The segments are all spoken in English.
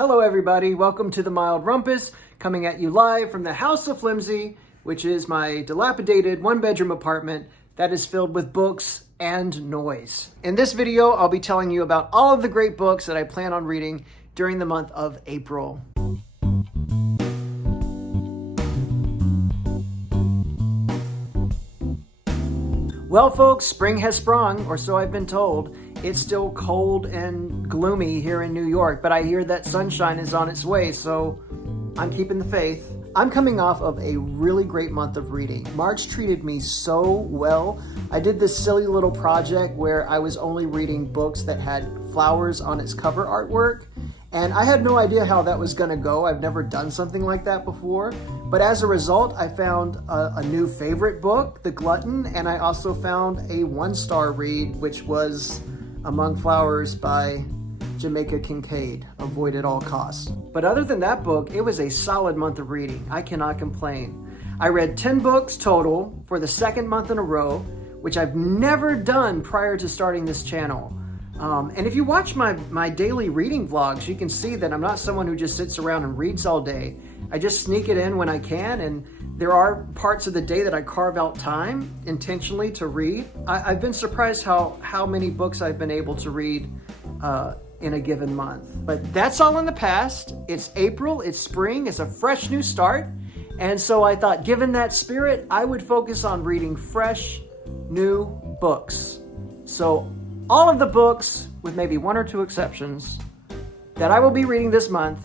Hello everybody, welcome to the Mild Rumpus, coming at you live from the House of Flimsy, which is my dilapidated one-bedroom apartment that is filled with books and noise. In this video, I'll be telling you about all of the great books that I plan on reading during the month of April. Well folks, spring has sprung, or so I've been told. It's still cold and gloomy here in New York, but I hear that sunshine is on its way, so I'm keeping the faith. I'm coming off of a really great month of reading. March treated me so well. I did this silly little project where I was only reading books that had flowers on its cover artwork, and I had no idea how that was gonna go. I've never done something like that before, but as a result, I found a new favorite book, The Glutton, and I also found a one-star read, which was Among Flowers by Jamaica Kincaid, Avoid at All Costs. But other than that book, it was a solid month of reading. I cannot complain. I read 10 books total for the second month in a row, which I've never done prior to starting this channel. And if you watch my daily reading vlogs, you can see that I'm not someone who just sits around and reads all day. I just sneak it in when I can, and there are parts of the day that I carve out time intentionally to read. I've been surprised how many books I've been able to read in a given month. But that's all in the past. It's April, it's spring, it's a fresh new start. And so I thought, given that spirit, I would focus on reading fresh, new books. So all of the books, with maybe one or two exceptions, that I will be reading this month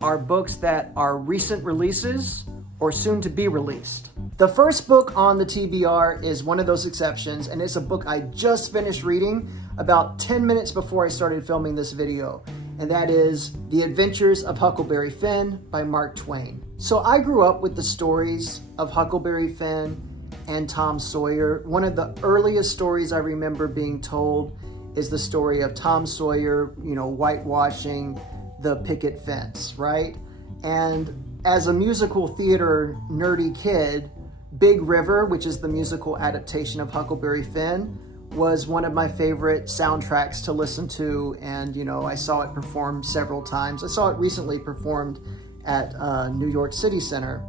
are books that are recent releases or soon to be released. The first book on the TBR is one of those exceptions, and it's a book I just finished reading about 10 minutes before I started filming this video, and that is The Adventures of Huckleberry Finn by Mark Twain. So I grew up with the stories of Huckleberry Finn and Tom Sawyer. One of the earliest stories I remember being told is the story of Tom Sawyer, whitewashing the picket fence, right? And as a musical theater nerdy kid, Big River, which is the musical adaptation of Huckleberry Finn, was one of my favorite soundtracks to listen to, and I saw it performed several times. I saw it recently performed at New York City Center.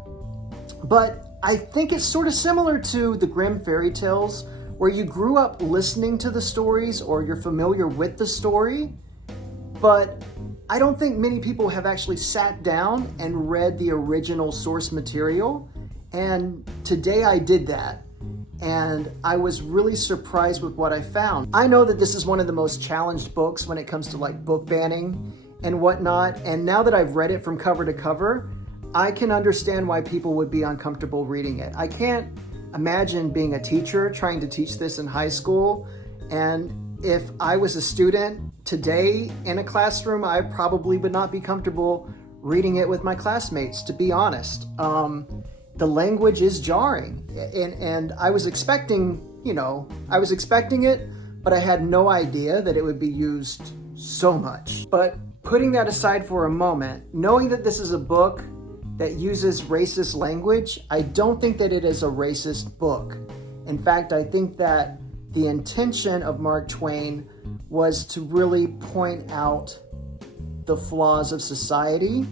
But I think it's sort of similar to the Grimm fairy tales, where you grew up listening to the stories or you're familiar with the story, but I don't think many people have actually sat down and read the original source material. And today I did that, and I was really surprised with what I found. I know that this is one of the most challenged books when it comes to book banning and whatnot, and now that I've read it from cover to cover, I can understand why people would be uncomfortable reading it. I can't imagine being a teacher trying to teach this in high school, and if I was a student today in a classroom, I probably would not be comfortable reading it with my classmates, to be honest. The language is jarring, and I was expecting it, but I had no idea that it would be used so much. But putting that aside for a moment, knowing that this is a book that uses racist language, I don't think that it is a racist book. In fact, I think that the intention of Mark Twain was to really point out the flaws of society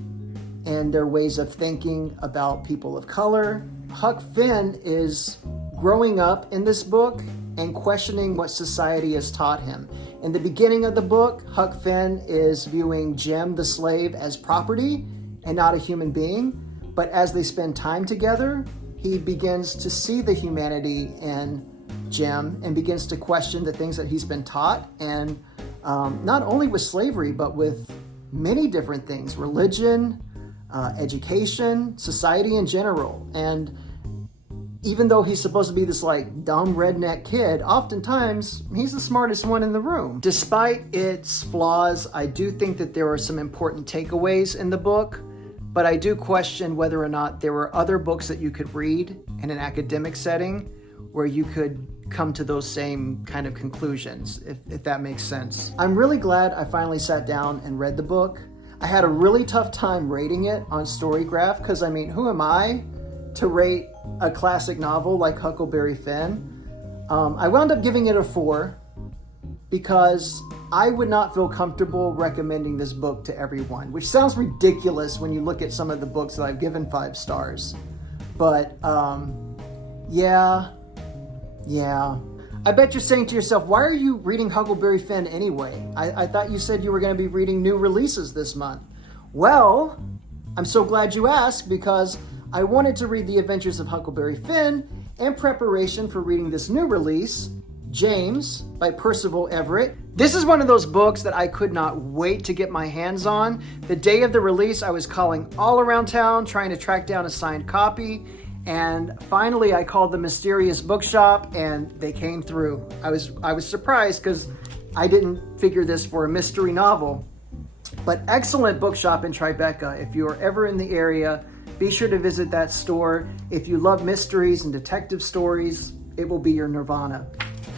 and their ways of thinking about people of color. Huck Finn is growing up in this book and questioning what society has taught him. In the beginning of the book, Huck Finn is viewing Jim the slave as property and not a human being. But as they spend time together, he begins to see the humanity in Jim and begins to question the things that he's been taught, and not only with slavery, but with many different things: religion, education, society in general. And even though he's supposed to be this dumb redneck kid, oftentimes he's the smartest one in the room. Despite its flaws, I do think that there are some important takeaways in the book, but I do question whether or not there were other books that you could read in an academic setting where you could come to those same kind of conclusions, if that makes sense. I'm really glad I finally sat down and read the book. I had a really tough time rating it on Storygraph, because who am I to rate a classic novel like Huckleberry Finn? I wound up giving it a 4 because I would not feel comfortable recommending this book to everyone, which sounds ridiculous when you look at some of the books that I've given 5 stars. But, yeah. I bet you're saying to yourself, why are you reading Huckleberry Finn anyway? I thought you said you were going to be reading new releases this month. Well, I'm so glad you asked, because I wanted to read The Adventures of Huckleberry Finn in preparation for reading this new release, James by Percival Everett. This is one of those books that I could not wait to get my hands on. The day of the release, I was calling all around town trying to track down a signed copy. And finally, I called the mysterious bookshop, and they came through. I was surprised because I didn't figure this for a mystery novel. But excellent bookshop in Tribeca. If you are ever in the area, be sure to visit that store. If you love mysteries and detective stories, it will be your nirvana.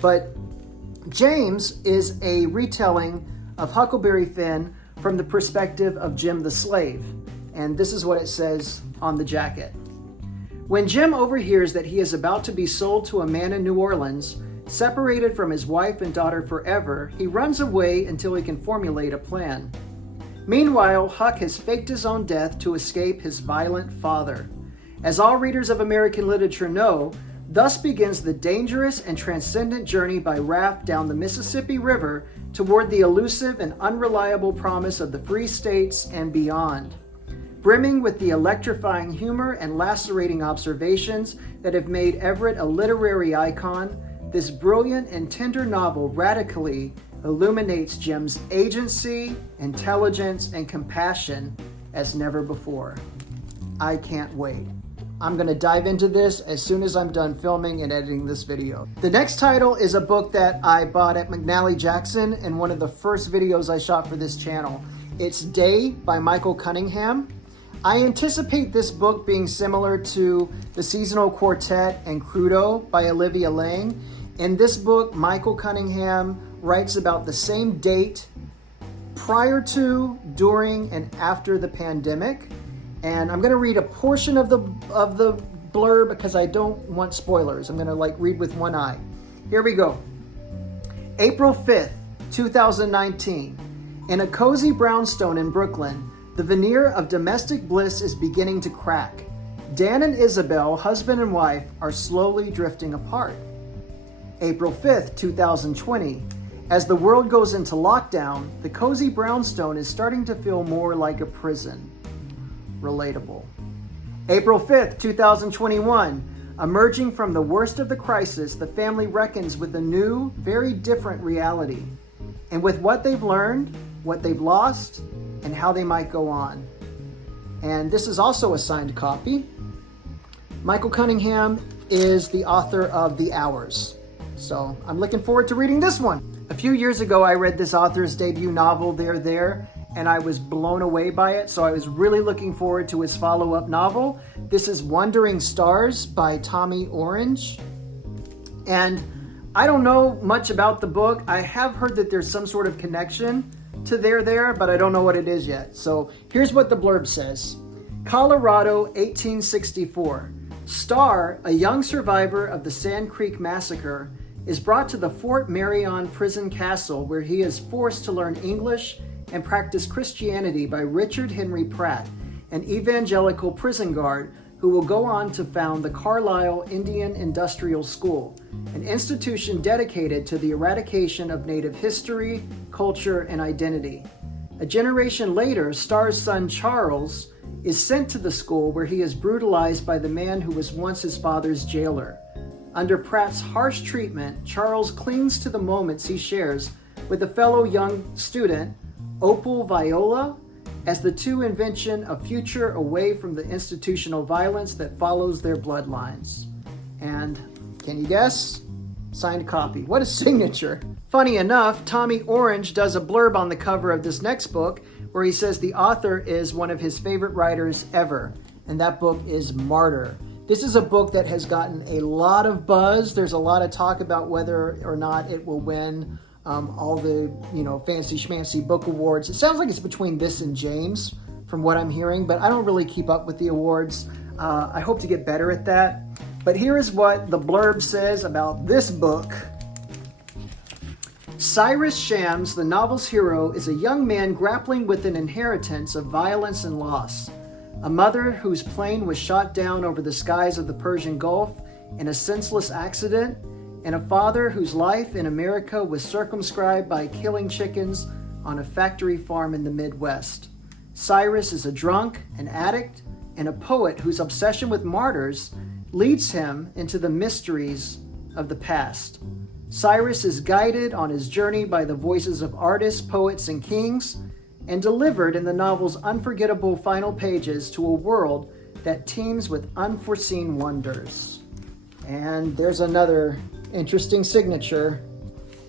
But James is a retelling of Huckleberry Finn from the perspective of Jim the slave. And this is what it says on the jacket. When Jim overhears that he is about to be sold to a man in New Orleans, separated from his wife and daughter forever, he runs away until he can formulate a plan. Meanwhile, Huck has faked his own death to escape his violent father. As all readers of American literature know, thus begins the dangerous and transcendent journey by raft down the Mississippi River toward the elusive and unreliable promise of the Free States and beyond. Brimming with the electrifying humor and lacerating observations that have made Everett a literary icon, this brilliant and tender novel radically illuminates Jim's agency, intelligence, and compassion as never before. I can't wait. I'm going to dive into this as soon as I'm done filming and editing this video. The next title is a book that I bought at McNally Jackson in one of the first videos I shot for this channel. It's Day by Michael Cunningham. I anticipate this book being similar to The Seasonal Quartet and Crudo by Olivia Lang. In this book, Michael Cunningham writes about the same date prior to, during, and after the pandemic. And I'm going to read a portion of the blurb because I don't want spoilers. I'm going to read with one eye. Here we go. April 5th, 2019. In a cozy brownstone in Brooklyn, the veneer of domestic bliss is beginning to crack. Dan and Isabel, husband and wife, are slowly drifting apart. April 5th, 2020. As the world goes into lockdown, the cozy brownstone is starting to feel more like a prison. Relatable. April 5th, 2021. Emerging from the worst of the crisis, the family reckons with a new, very different reality. And with what they've learned, what they've lost, and how they might go on. And this is also a signed copy. Michael Cunningham is the author of The Hours. So I'm looking forward to reading this one. A few years ago, I read this author's debut novel, There, and I was blown away by it. So I was really looking forward to his follow-up novel. This is Wandering Stars by Tommy Orange. And I don't know much about the book. I have heard that there's some sort of connection to There, but I don't know what it is yet. So here's what the blurb says. Colorado, 1864. Starr, a young survivor of the Sand Creek Massacre, is brought to the Fort Marion prison castle where he is forced to learn English and practice Christianity by Richard Henry Pratt, an evangelical prison guard who will go on to found the Carlisle Indian Industrial School, an institution dedicated to the eradication of Native history, culture, and identity. A generation later, Starr's son Charles is sent to the school where he is brutalized by the man who was once his father's jailer. Under Pratt's harsh treatment, Charles clings to the moments he shares with a fellow young student, Opal Viola, as the two envision a future away from the institutional violence that follows their bloodlines. And can you guess? Signed copy. What a signature. Funny enough, Tommy Orange does a blurb on the cover of this next book where he says the author is one of his favorite writers ever, and that book is Martyr. This is a book that has gotten a lot of buzz. There's a lot of talk about whether or not it will win all the, fancy schmancy book awards. It sounds like it's between this and James from what I'm hearing, but I don't really keep up with the awards. I hope to get better at that. But here is what the blurb says about this book. Cyrus Shams, the novel's hero, is a young man grappling with an inheritance of violence and loss. A mother whose plane was shot down over the skies of the Persian Gulf in a senseless accident, and a father whose life in America was circumscribed by killing chickens on a factory farm in the Midwest. Cyrus is a drunk, an addict, and a poet whose obsession with martyrs leads him into the mysteries of the past. Cyrus is guided on his journey by the voices of artists, poets, and kings, and delivered in the novel's unforgettable final pages to a world that teems with unforeseen wonders. And there's another interesting signature.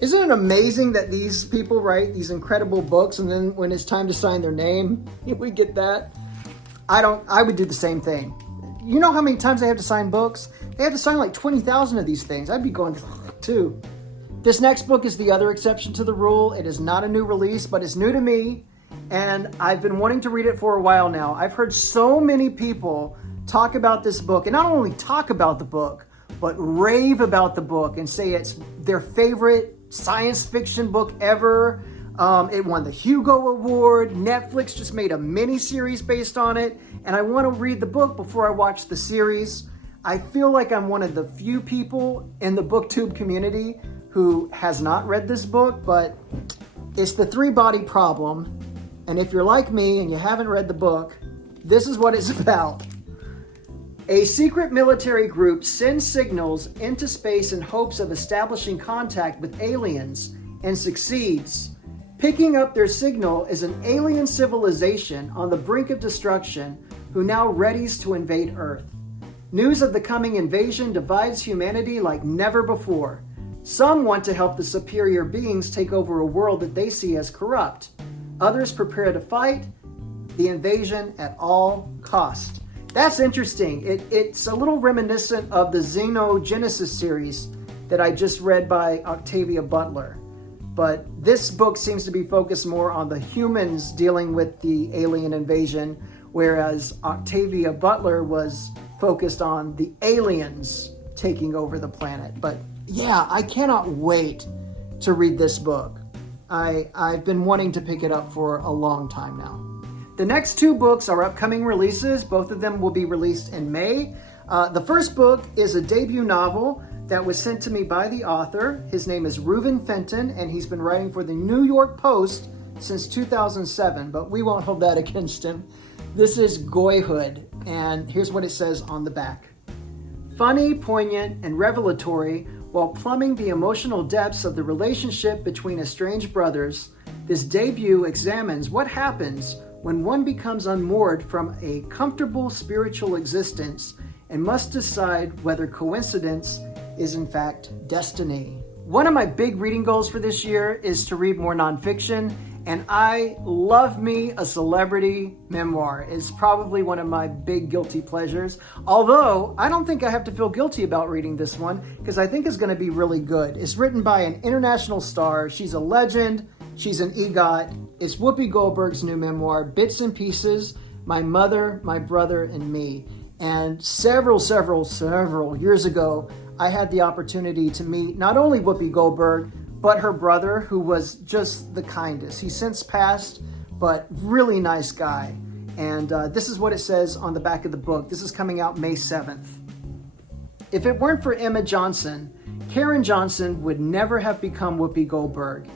Isn't it amazing that these people write these incredible books, and then when it's time to sign their name, we get that? I would do the same thing. You know how many times they have to sign books? They have to sign like 20,000 of these things. I'd be going too. This next book is the other exception to the rule. It is not a new release, but it's new to me, and I've been wanting to read it for a while now. I've heard so many people talk about this book, and not only talk about the book, but rave about the book and say it's their favorite science fiction book ever. It won the Hugo Award. Netflix just made a mini-series based on it, and I want to read the book before I watch the series. I feel like I'm one of the few people in the BookTube community who has not read this book, but it's the three-body problem, and if you're like me and you haven't read the book, this is what it's about. A secret military group sends signals into space in hopes of establishing contact with aliens and succeeds. Picking up their signal is an alien civilization on the brink of destruction who now readies to invade Earth. News of the coming invasion divides humanity like never before. Some want to help the superior beings take over a world that they see as corrupt. Others prepare to fight the invasion at all cost. That's interesting. It's a little reminiscent of the Xenogenesis series that I just read by Octavia Butler. But this book seems to be focused more on the humans dealing with the alien invasion, whereas Octavia Butler was focused on the aliens taking over the planet. But yeah, I cannot wait to read this book. I've been wanting to pick it up for a long time now. The next two books are upcoming releases. Both of them will be released in May. The first book is a debut novel that was sent to me by the author. His name is Reuven Fenton, and he's been writing for the New York Post since 2007, but we won't hold that against him. This is Goyhood, and here's what it says on the back. Funny, poignant, and revelatory, while plumbing the emotional depths of the relationship between estranged brothers, this debut examines what happens when one becomes unmoored from a comfortable spiritual existence and must decide whether coincidence is in fact destiny. One of my big reading goals for this year is to read more nonfiction, and I love me a celebrity memoir. It's probably one of my big guilty pleasures, although I don't think I have to feel guilty about reading this one because I think it's going to be really good. It's written by an international star. She's a legend. She's an EGOT. It's Whoopi Goldberg's new memoir, Bits and Pieces, My Mother, My Brother, and Me. And several years ago, I had the opportunity to meet not only Whoopi Goldberg, but her brother, who was just the kindest. He's since passed, but really nice guy. And this is what it says on the back of the book. This is coming out May 7th. If it weren't for Emma Johnson, Karen Johnson would never have become Whoopi Goldberg.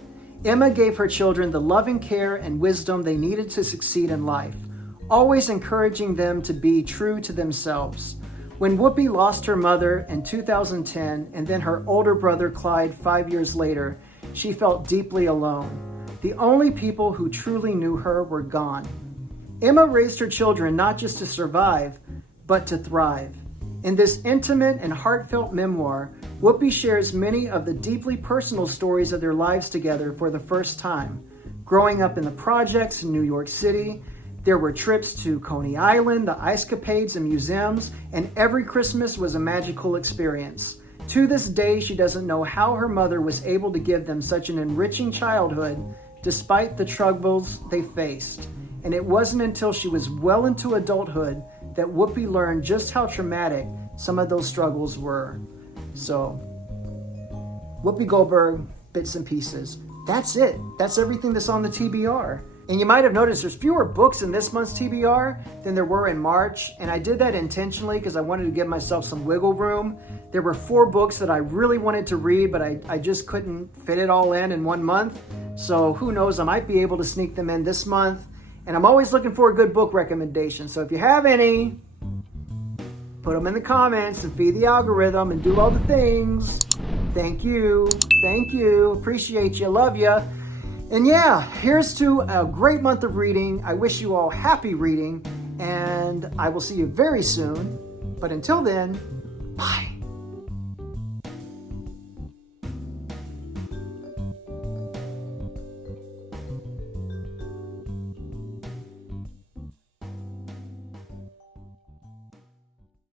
Emma gave her children the loving care and wisdom they needed to succeed in life, always encouraging them to be true to themselves. When Whoopi lost her mother in 2010 and then her older brother Clyde 5 years later, she felt deeply alone. The only people who truly knew her were gone. Emma raised her children not just to survive, but to thrive. In this intimate and heartfelt memoir, Whoopi shares many of the deeply personal stories of their lives together for the first time. Growing up in the projects in New York City, there were trips to Coney Island, the ice capades and museums, and every Christmas was a magical experience. To this day, she doesn't know how her mother was able to give them such an enriching childhood despite the troubles they faced. And it wasn't until she was well into adulthood that Whoopi learned just how traumatic some of those struggles were. So, Whoopi Goldberg, Bits and Pieces. that's it. That's everything that's on the TBR. And you might have noticed there's fewer books in this month's TBR than there were in March. And I did that intentionally because I wanted to give myself some wiggle room. There were 4 books that I really wanted to read, but I just couldn't fit it all in 1 month. So who knows, I might be able to sneak them in this month. And I'm always looking for a good book recommendation. So if you have any, put them in the comments and feed the algorithm and do all the things. Thank you. Thank you. Appreciate you. Love you. And yeah, here's to a great month of reading. I wish you all happy reading, and I will see you very soon. But until then, bye.